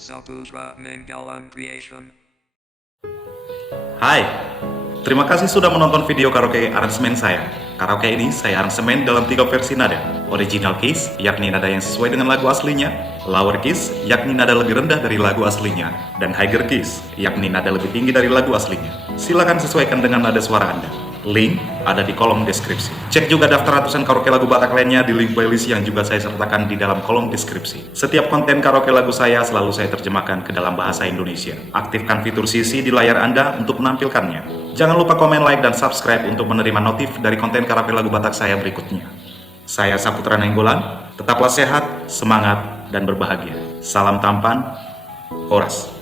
Saputra Manggalam Creation. Hai, terima kasih sudah menonton video karaoke aransemen saya. Karaoke ini saya aransemen dalam 3 versi nada. Original keys, yakni nada yang sesuai dengan lagu aslinya. Lower keys, yakni nada lebih rendah dari lagu aslinya. Dan higher keys, yakni nada lebih tinggi dari lagu aslinya. Silakan sesuaikan dengan nada suara Anda. Link ada di kolom deskripsi. Cek juga daftar ratusan karaoke lagu Batak lainnya di link playlist yang juga saya sertakan di dalam kolom deskripsi. Setiap konten karaoke lagu saya selalu saya terjemahkan ke dalam bahasa Indonesia. Aktifkan fitur CC di layar Anda untuk menampilkannya. Jangan lupa komen, like, dan subscribe untuk menerima notif dari konten karaoke lagu Batak saya berikutnya. Saya Saputra Nainggolan, tetaplah sehat, semangat, dan berbahagia. Salam tampan, Horas.